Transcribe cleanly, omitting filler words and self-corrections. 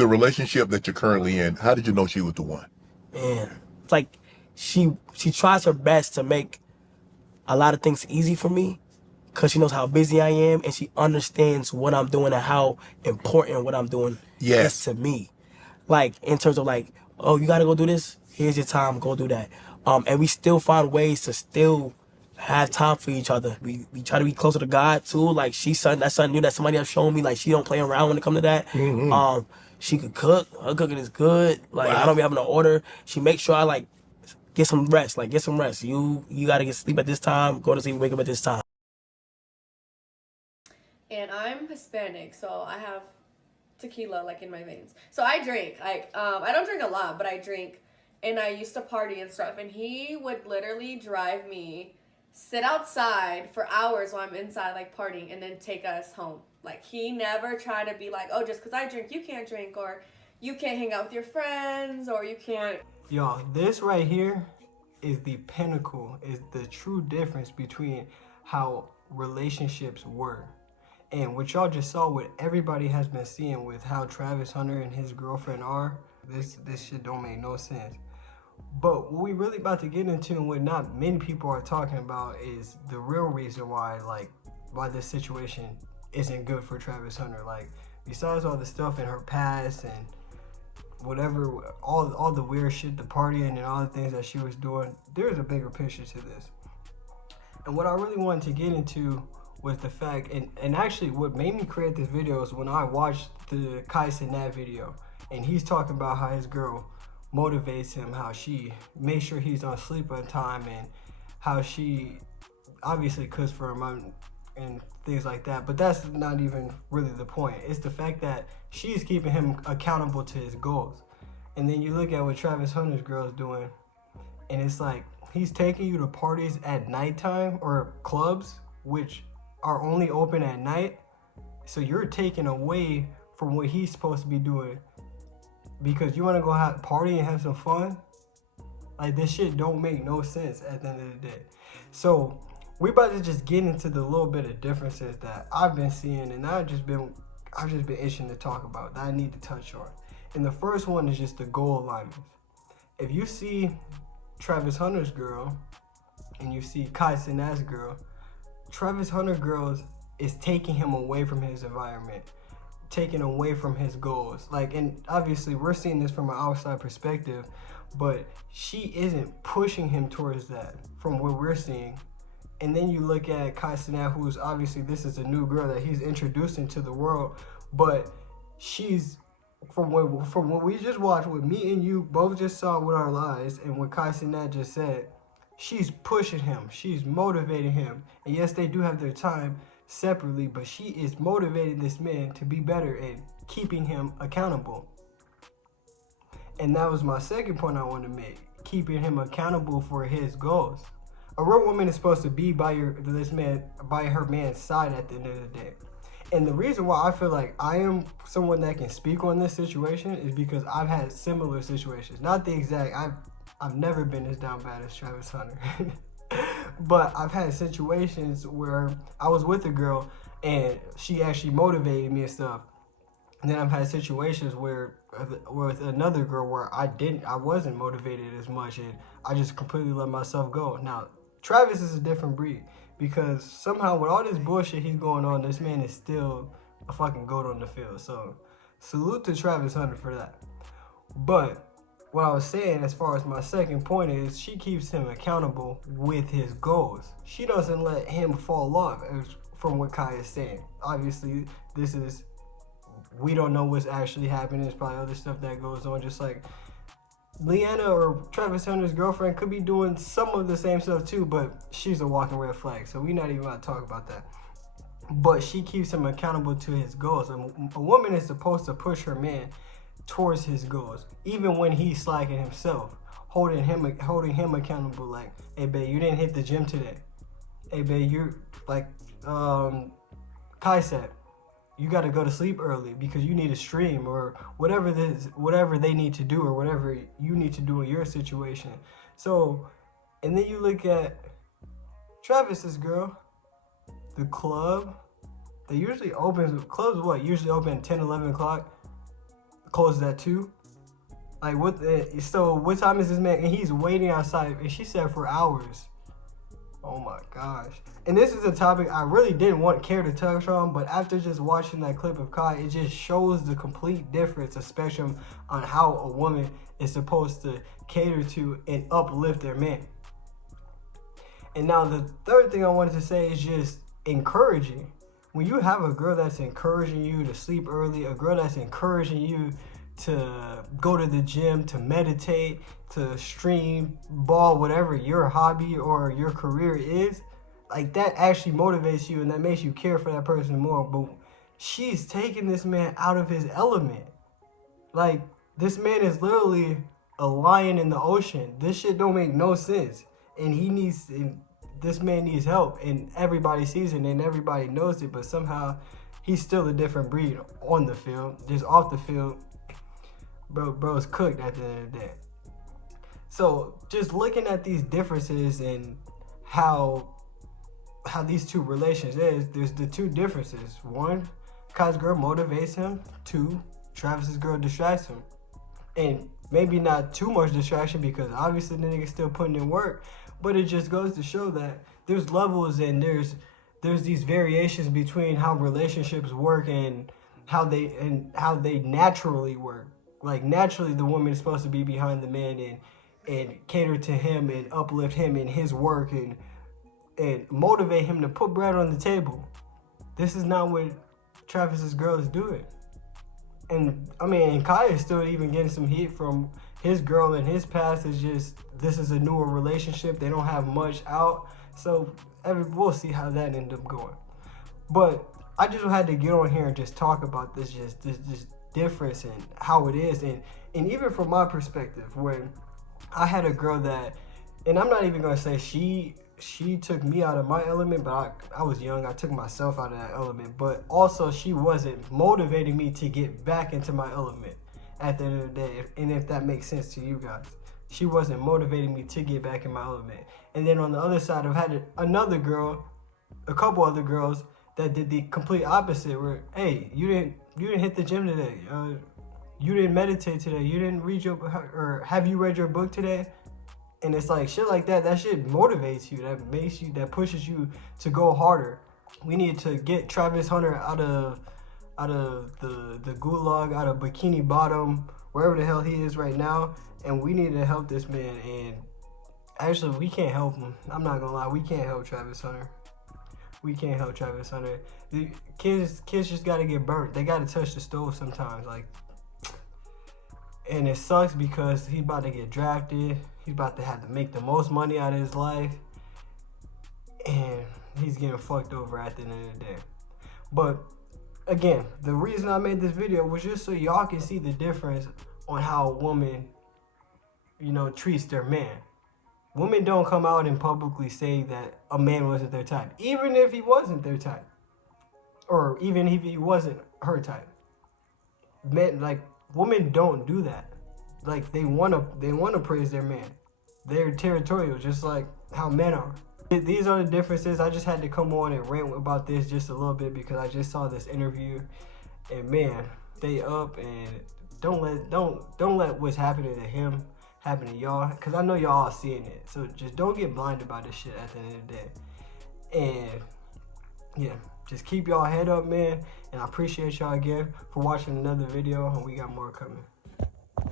The relationship that you're currently in, how did you know she was the one? Man, it's like she tries her best to make a lot of things easy for me because she knows how busy I am and she understands what I'm doing and how important what I'm doing is Yes. to me. Like in terms of like, oh, you gotta go do this. Here's your time. Go do that. And we still find ways to still have time for each other. We try to be closer to God too. Like that's something new that somebody else shown me. Like she don't play around when it comes to that. She could cook. Her cooking is good. Like I Wow. don't be having to order. She makes sure I like get some rest. Like get some rest. You gotta get sleep at this time. Go to sleep. Wake up at this time. And I'm Hispanic, so I have tequila like in my veins. So I drink. Like I don't drink a lot, but I drink, and I used to party and stuff. And he would literally drive me, sit outside for hours while I'm inside like partying, and then take us home. Like he never tried to be like, oh, just because I drink, you can't drink, or you can't hang out with your friends, or you can't. Y'all, this right here is the pinnacle, is the true difference between how relationships were. And what y'all just saw, what everybody has been seeing with how Travis Hunter and his girlfriend are, this shit don't make no sense. But what we really about to get into, and what not many people are talking about, is the real reason why this situation isn't good for Travis Hunter. Like, besides all the stuff in her past and whatever, all the weird shit, the partying and all the things that she was doing, there's a bigger picture to this. And what I really wanted to get into was the fact, and actually what made me create this video is when I watched the Kai Cenats video, and he's talking about how his girl motivates him, how she makes sure he's on sleep on time, and how she obviously cooks for him and things like that. But that's not even really the point. It's the fact that she's keeping him accountable to his goals. And then you look at what Travis Hunter's girl is doing, and it's like he's taking you to parties at nighttime or clubs, which are only open at night. So you're taken away from what he's supposed to be doing because you want to go have party and have some fun. Like, this shit don't make no sense at the end of the day. So we about to just get into the little bit of differences that I've been seeing, and I've just been itching to talk about, that I need to touch on. And the first one is just the goal alignments. If you see Travis Hunter's girl and you see Kai Cenats' girl, Travis Hunter girls is taking him away from his environment, taking away from his goals. Like, and obviously we're seeing this from an outside perspective, but she isn't pushing him towards that from what we're seeing. And then you look at Kai Cenats, who's obviously, this is a new girl that he's introducing to the world, but she's, from what we just watched, what me and you both just saw with our eyes, and what Kai Cenats just said, she's pushing him, she's motivating him. And yes, they do have their time separately, but she is motivating this man to be better and keeping him accountable. And that was my second point I wanted to make, keeping him accountable for his goals. A real woman is supposed to be by her man's side at the end of the day. And the reason why I feel like I am someone that can speak on this situation is because I've had similar situations. Not the exact, I've never been as down bad as Travis Hunter. But I've had situations where I was with a girl and she actually motivated me and stuff. And then I've had situations where with another girl where I wasn't motivated as much, and I just completely let myself go. Now, Travis is a different breed, because somehow with all this bullshit he's going on, this man is still a fucking goat on the field. So salute to Travis Hunter for that. But what I was saying, as far as my second point, is she keeps him accountable with his goals. She doesn't let him fall off, from what Kai is saying. Obviously, we don't know what's actually happening. There's probably other stuff that goes on, just like Leanna or Travis Hunter's girlfriend could be doing some of the same stuff too, but she's a walking red flag, so we're not even going to talk about that. But she keeps him accountable to his goals. And a woman is supposed to push her man towards his goals, even when he's slacking himself, holding him accountable. Like, hey babe, you didn't hit the gym today. Hey babe, you're like Kai said, you got to go to sleep early because you need to stream, or whatever they need to do, or whatever you need to do in your situation. So, and then you look at Travis's girl, the club, they usually opens, clubs usually open at 10, 11 o'clock, closes at 2. Like, so what time is this man? And he's waiting outside, and she said for hours. Oh my gosh. And this is a topic I really didn't care to touch on, but after just watching that clip of Kai, it just shows the complete difference, a spectrum on how a woman is supposed to cater to and uplift their man. And now the third thing I wanted to say is just encouraging. When you have a girl that's encouraging you to sleep early, a girl that's encouraging you to go to the gym, to meditate, to stream, ball, whatever your hobby or your career is, like that actually motivates you and that makes you care for that person more. But she's taking this man out of his element. Like, this man is literally a lion in the ocean. This shit don't make no sense. And this man needs help, and everybody sees it and everybody knows it, but somehow he's still a different breed on the field. Just off the field, bro's cooked at the end of the day. So just looking at these differences and how these two relations is, there's the two differences. 1, Kai's girl motivates him. 2, Travis's girl distracts him. And maybe not too much distraction, because obviously the nigga's still putting in work, but it just goes to show that there's levels and there's these variations between how relationships work and how they naturally work. Like, naturally the woman is supposed to be behind the man and cater to him and uplift him in his work and motivate him to put bread on the table. This is not what Travis's girl is doing. And I mean, Kai is still even getting some heat from his girl in his past. It's just, this is a newer relationship. They don't have much out. So we'll see how that ends up going. But I just had to get on here and just talk about this difference and how it is. And even from my perspective, when I had a girl that, and I'm not even going to say she took me out of my element, but I was young. I took myself out of that element. But also, she wasn't motivating me to get back into my element at the end of the day. And if that makes sense to you guys, she wasn't motivating me to get back in my element. And then on the other side, I've had another girl, a couple other girls that did the complete opposite. Where, hey, you didn't hit the gym today. You didn't meditate today. You didn't read or have you read your book today? And it's like shit like that. That shit motivates you. That pushes you to go harder. We need to get Travis Hunter out of the gulag, out of Bikini Bottom, wherever the hell he is right now. And we need to help this man. And actually, we can't help him. I'm not gonna lie. We can't help Travis Hunter. We can't help Travis Hunter. The kids just gotta get burnt. They gotta touch the stove sometimes. Like, and it sucks because he's about to get drafted. He's about to have to make the most money out of his life. And he's getting fucked over at the end of the day. But again, the reason I made this video was just so y'all can see the difference on how a woman, treats their man. Women don't come out and publicly say that a man wasn't their type, even if he wasn't their type, or even if he wasn't her type. Men, like, women don't do that. Like, they wanna praise their man. They're territorial, just like how men are. These are the differences. I just had to come on and rant about this just a little bit because I just saw this interview, and man, stay up and don't let what's happening to him happen to y'all, because I know y'all are seeing it. So just don't get blinded by this shit at the end of the day. And yeah, just keep y'all head up, man. And I appreciate y'all again for watching another video, and we got more coming.